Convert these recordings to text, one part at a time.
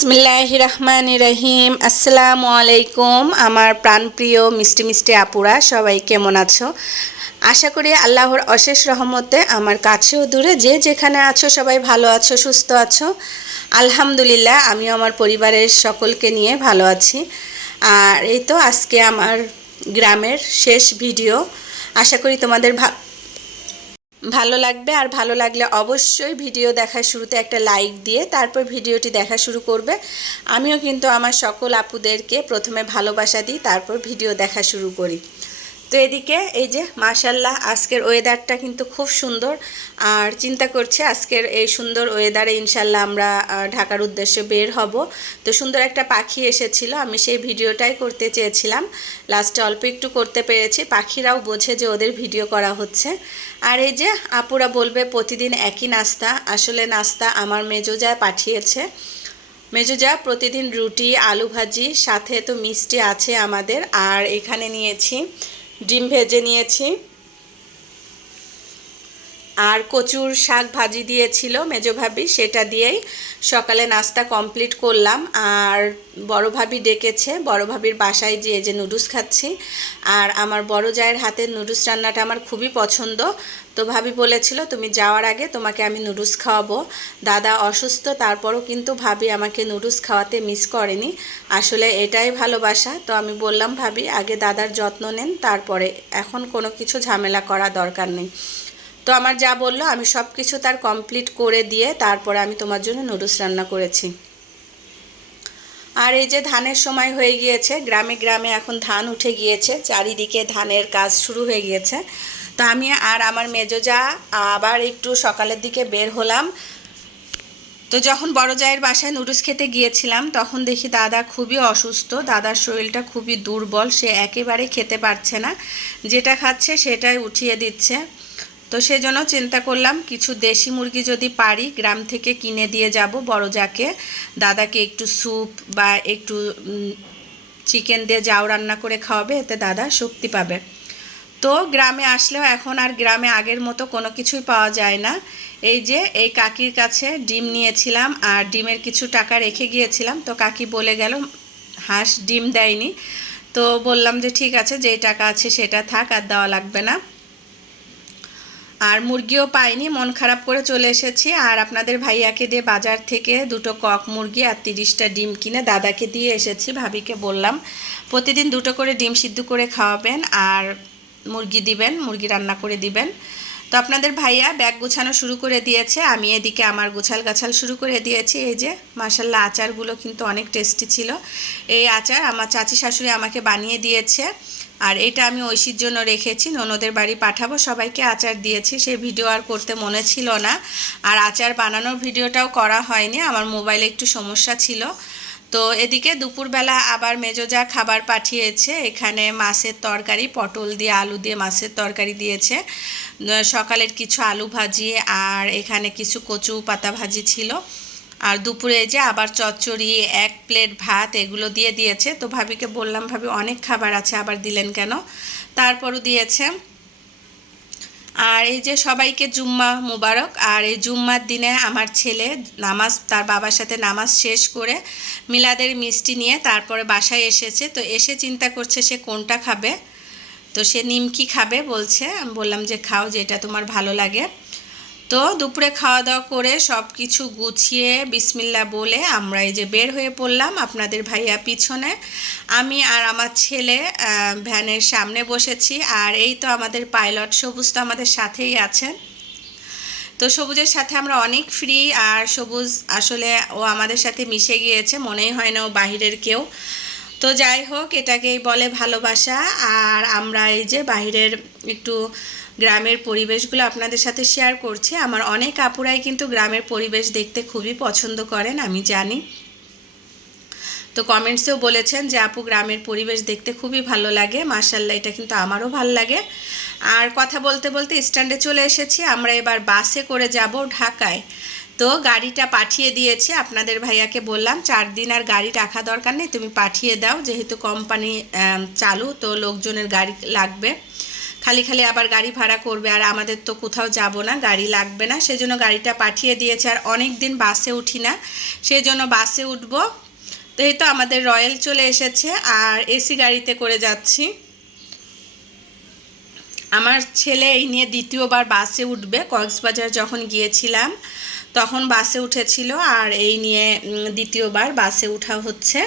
বিসমিল্লাহ রহমান রহিম। আসসালামু আলাইকুম, আমার প্রাণপ্রিয় মিষ্টি মিষ্টি আপুরা, সবাই কেমন আছো? আশা করি আল্লাহর অশেষ রহমতে আমার কাছেও দূরে, যে যেখানে আছো সবাই ভালো আছো, সুস্থ আছো। আলহামদুলিল্লাহ, আমিও আমার পরিবারের সকলকে নিয়ে ভালো আছি। আর এই তো আজকে আমার গ্রামের শেষ ভিডিও। আশা করি তোমাদের ভালো লাগবে আর ভালো লাগলে অবশ্যই ভিডিও দেখার শুরুতে একটা লাইক দিয়ে তারপর ভিডিওটি দেখা শুরু করবে। আমিও কিন্তু আমার সকল আপুদেরকে প্রথমে ভালোবাসা দিই, তারপর ভিডিও দেখা শুরু করি। তো এদিকে এই যে মাশাল্লাহ আজকের ওয়েদারটা কিন্তু খুব সুন্দর। আর চিন্তা করছে আজকের এই সুন্দর ওয়েদারে ইনশাল্লাহ আমরা ঢাকার উদ্দেশ্যে বের হব। তো সুন্দর একটা পাখি এসেছিল, আমি সেই ভিডিওটাই করতে চেয়েছিলাম। লাস্টে অল্প একটু করতে পেরেছি, পাখিরাও বোঝে যে ওদের ভিডিও করা হচ্ছে। আর এই যে আপুরা বলবে প্রতিদিন একই নাস্তা, আসলে নাস্তা আমার মেজোজা পাঠিয়েছে। মেজোজা প্রতিদিন রুটি, আলু ভাজি, সাথে তো মিষ্টি আছে আমাদের। আর এখানে নিয়েছি ডিম ভেজে নিয়েছি। আর কচুর শাক ভাজি দিয়েছিল মেজো ভাবি, সেটা দিয়েই সকালে নাস্তা কমপ্লিট করলাম। আর বড় ভাবি ডেকেছে, বড় ভাবির বাসায় যেয়ে যে নুডলস খাচ্ছি। আর আমার বড় জায়ের হাতের নুডলস রান্নাটা আমার খুবই পছন্দ। তো ভাবি বলেছিল, তুমি যাওয়ার আগে তোমাকে আমি নুডলস খাওয়াবো। দাদা অসুস্থ, তারপরও কিন্তু ভাবি আমাকে নুডলস খাওয়াতে মিস করেনি। আসলে এটাই ভালোবাসা। তো আমি বললাম, ভাবি, আগে দাদার যত্ন নেন, তারপরে এখন কোনো কিছু ঝামেলা করা দরকার নেই। তো আমার যা বলল, আমি সব কিছু তার কমপ্লিট করে দিয়ে তারপরে আমি তোমার জন্য নুডলস রান্না করেছি। আর এই যে ধানের সময় হয়ে গিয়েছে, গ্রামে গ্রামে এখন ধান উঠে গিয়েছে, চারিদিকে ধানের কাজ শুরু হয়ে গিয়েছে। তো আমি আর আমার মেজোজা আবার একটু সকালের দিকে বের হলাম। তো যখন বড় জায়ের বাসায় নুডলস খেতে গিয়েছিলাম, তখন দেখি দাদা খুবই অসুস্থ। দাদার শরীরটা খুবই দুর্বল, সে একেবারে খেতে পারছে না। যেটা খাচ্ছে সেটাই উঠিয়ে দিচ্ছে। তো সেজন্য চিন্তা করলাম, কিছু দেশি মুরগি যদি পারি, গ্রাম থেকে কিনে দিয়ে যাব বড় যাকে দাদাকে একটু স্যুপ বা একটু চিকেন দিয়ে যাও রান্না করে খাওয়াবে, এতে দাদা শক্তি পাবে। তো গ্রামে আসলেও এখন আর গ্রামে আগের মতো কোনো কিছুই পাওয়া যায় না। এই যে, এই কাকির কাছে ডিম নিয়েছিলাম আর ডিমের কিছু টাকা রেখে গিয়েছিলাম। তো কাকি বলে গেল, হাঁস ডিম দেয়নি। তো বললাম যে, ঠিক আছে, যেই টাকা আছে সেটা থাক, আর দেওয়া লাগবে না। আর মুরগিও পাইনি, মন খারাপ করে চলে এসেছি। আর আপনাদের ভাইয়াকে দিয়ে বাজার থেকে দুটো কক মুরগি আর তিরিশটা ডিম কিনে দাদাকে দিয়ে এসেছি। ভাবিকে বললাম, প্রতিদিন দুটো করে ডিম সিদ্ধ করে খাওয়াবেন। আর মুরগি দিবেন, মুরগি রান্না করে দিবেন। তো আপনাদের ভাইয়া ব্যাগ গুছানো শুরু করে দিয়েছে, আমি এদিকে আমার গুছাল গাছাল শুরু করে দিয়েছি। এই যে মাসাল্লাহ আচারগুলো কিন্তু অনেক টেস্টি ছিল। এই আচার আমার চাচি শাশুড়ি আমাকে বানিয়ে দিয়েছে আর এটা আমি ঐশীর জন্য রেখেছি, ননদের বাড়ি পাঠাবো, সবাইকে আচার দিয়েছি। সেই ভিডিও আর করতে মনে ছিল না। আর আচার বানানোর ভিডিওটাও করা হয়নি, আমার মোবাইলে একটু সমস্যা ছিল। তো এদিকে দুপুরবেলা আবার মেজোজা খাবার পাঠিয়েছে, এখানে মাছের তরকারি, পটল দিয়ে আলু দিয়ে মাছের তরকারি দিয়েছে। সকালের কিছু আলু ভাজি আর এখানে কিছু কচু পাতা ভাজি ছিল। আর দুপুরে যে আবার চচ্চড়ি, এক প্লেট ভাত, এগুলো দিয়ে দিয়েছে। তো ভাবিকে বললাম, ভাবি, অনেক খাবার আছে, আবার দিলেন কেন? তারপরও দিয়েছে। আর এই যে সবাইকে জুম্মা মুবারক, আর এই জুম্মার দিনে আমার ছেলে নামাজ, তার বাবার সাথে নামাজ শেষ করে মিলাদের মিষ্টি নিয়ে তারপরে বাসায় এসেছে। তো এসে চিন্তা করছে সে কোনটা খাবে। তো সে নিমকি খাবে বলছে। আমি বললাম যে, খাও যেটা তোমার ভালো লাগে। তো দুপুরে খাওয়া দাওয়া করে সব কিছু গুছিয়ে বিসমিল্লা বলে আমরা এই যে বের হয়ে পড়লাম আপনাদের ভাইয়া পিছনে। আমি আর আমার ছেলে ভ্যানের সামনে বসেছি আর এই তো আমাদের পাইলট সবুজ তো আমাদের সাথেই আছেন। তো সবুজের সাথে আমরা অনেক ফ্রি আর সবুজ আসলে ও আমাদের সাথে মিশে গিয়েছে, মনেই হয় না ও বাহিরের কেউ। তো যাই হোক, এটাকেই বলে ভালোবাসা আর আমরা এই যে বাহিরের একটু গ্রামের পরিবেশগুলো আপনাদের সাথে শেয়ার করছি। আমার অনেক আপুরাই কিন্তু গ্রামের পরিবেশ দেখতে খুবই পছন্দ করেন, আমি জানি। তো কমেন্টসেও বলেছেন যে, আপু, গ্রামের পরিবেশ দেখতে খুবই ভালো লাগে। মার্শাল্লাহ এটা কিন্তু আমারও ভালো লাগে। আর কথা বলতে বলতে স্ট্যান্ডে চলে এসেছি। আমরা এবার বাসে করে যাব ঢাকায়। তো গাড়িটা পাঠিয়ে দিয়েছে। আপনাদের ভাইয়াকে বললাম, চার দিন আর গাড়ি রাখা দরকার নেই, তুমি পাঠিয়ে দাও। যেহেতু কোম্পানি চালু, তো লোকজনের গাড়ি লাগবে। খালি খালি আবার গাড়ি ভাড়া করবে আর আমাদের তো কোথাও যাব না, গাড়ি লাগবে না। সেজন্য গাড়িটা পাঠিয়ে দিয়েছে আর অনেক দিন বাসে উঠি না সেই জন্য বাসে উঠব। তো এই তো আমাদের রয়্যাল চলে এসেছে আর এসি গাড়িতে করে যাচ্ছি। আমার ছেলে এই নিয়ে দ্বিতীয়বার বাসে উঠবে, কক্সবাজার যখন গিয়েছিলাম তখন বাসে উঠেছিল আর এই নিয়ে দ্বিতীয়বার বাসে উঠা হচ্ছে।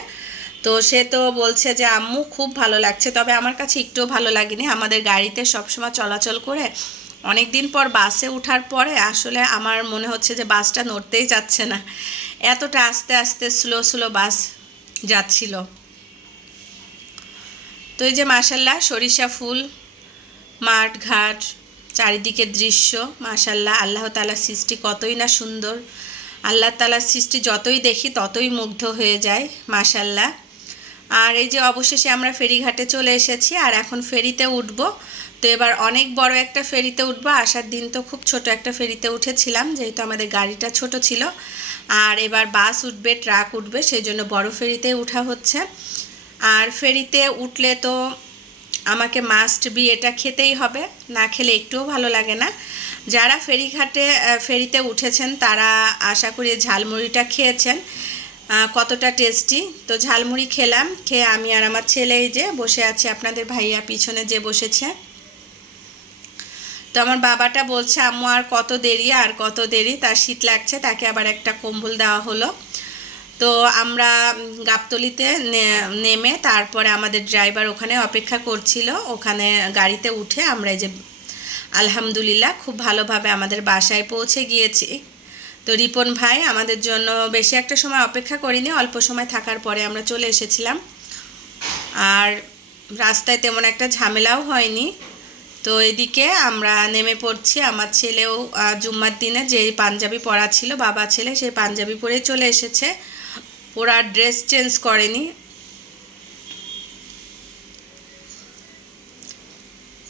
তো সে তো বলছে যে, আম্মু, খুব ভালো লাগছে। তবে আমার কাছে একটুও ভালো লাগেনি। আমাদের গাড়িতে সবসময় চলাচল করে অনেক দিন পর বাসে ওঠার পরে আসলে আমার মনে হচ্ছে যে, বাসটা নড়তেই যাচ্ছে না। এতটা আস্তে আস্তে স্লো স্লো বাস যাচ্ছিল। তো এই যে মাসাল্লাহ সরিষা ফুল, মাঠ ঘাট চারিদিকের দৃশ্য, মাশাল্লাহ, আল্লাহ তালার সৃষ্টি কতই না সুন্দর। আল্লাহ তালার সৃষ্টি যতই দেখি ততই মুগ্ধ হয়ে যায়, মাশাল্লাহ। আর এই যে অবশেষে আমরা ফেরিঘাটে চলে এসেছি, আর এখন ফেরিতে উঠব। তো এবার অনেক বড় একটা ফেরিতে উঠবো। আসার দিন তো খুব ছোট একটা ফেরিতে উঠেছিলাম, যেহেতু আমাদের গাড়িটা ছোট ছিল। আর এবার বাস উঠবে, ট্রাক উঠবে, সেই জন্য বড় ফেরিতে উঠা হচ্ছে। আর ফেরিতে উঠলে তো আমাকে মাস্ট বি এটা খেতেই হবে, না খেলে একটুও ভালো লাগে না। যারা ফেরিঘাটে ফেরিতে উঠেছেন, তারা আশা করি ঝালমুড়িটা খেয়েছেন। কতটা টেস্টি? তো ঝালমুড়ি খেলাম, খেয়ে আমি আর আমার ছেলে এই যে বসে আছে, আপনাদের ভাইয়া পিছনে যে বসেছে। তো আমার বাবাটা বলছে, আম্মু, আর কত দেরি, আর কত দেরি? তার শীত লাগছে, তাকে আবার একটা কম্বল দেওয়া হলো। তো আমরা গাবতলিতে নেমে তারপরে আমাদের ড্রাইভার ওখানে অপেক্ষা করছিল। ওখানে গাড়িতে উঠে আমরা এই যে, আলহামদুলিল্লাহ, খুব ভালোভাবে আমাদের বাসায় পৌঁছে গিয়েছি। তো রিপন ভাই, আমাদের জন্য বেশি একটা সময় অপেক্ষা করিনি, অল্প সময় থাকার পরে আমরা চলে এসেছিলাম। আর রাস্তায় তেমন একটা ঝামেলাও হয়নি। তো এদিকে আমরা নেমে পড়ছি, আমার ছেলেও জুম্মার দিনে যে পাঞ্জাবি পরা ছিল, বাবা ছেলে সেই পাঞ্জাবি পরেই চলে এসেছে। ওরা ড্রেস চেঞ্জ করেনি।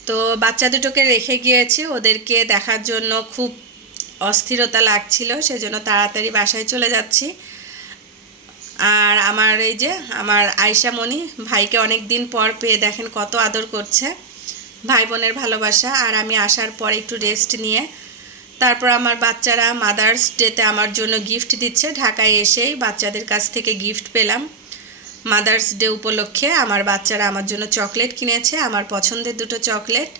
তো বাচ্চা দুটোকে রেখে গিয়েছি, ওদেরকে দেখার জন্য খুব অস্থিরতা লাগছিল, সেজন্য তাড়াতাড়ি বাসায় চলে যাচ্ছি। আর আমার এই যে, আমার আয়শা মনি ভাইকে অনেক দিন পর পেয়ে দেখেন কত আদর করছে। ভাই বোনের ভালোবাসা, আর আমি আসার পর একটু রেস্ট নিয়ে, তারপর আমার বাচ্চারা মাদার্স ডেতে আমার জন্য গিফট দিচ্ছে। ঢাকায় এসেই বাচ্চাদের কাছ থেকে গিফট পেলাম। মাদার্স ডে উপলক্ষে আমার বাচ্চারা আমার জন্য চকলেট কিনেছে, আমার পছন্দের দুটো চকলেট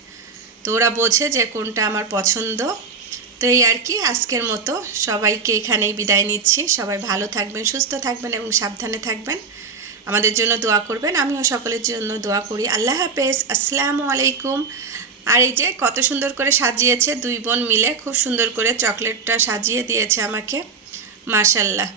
তো ওরা বোঝে যে কোনটা আমার পছন্দ। তো এই আর কি, আজকের মতো। সবাইকে এখানেই বিদায় নিচ্ছি। সবাই ভালো থাকবেন, সুস্থ থাকবেন এবং সাবধানে থাকবেন। আমাদের জন্য দোয়া করবেন, আমিও সকলের জন্য দোয়া করি। আল্লাহ হাফেজ। আসসালামু আলাইকুম। আর এই যে কত সুন্দর করে সাজিয়েছে দুই বোন মিলে, খুব সুন্দর করে চকলেটটা সাজিয়ে দিয়েছে আমাকে। মাশাল্লাহ।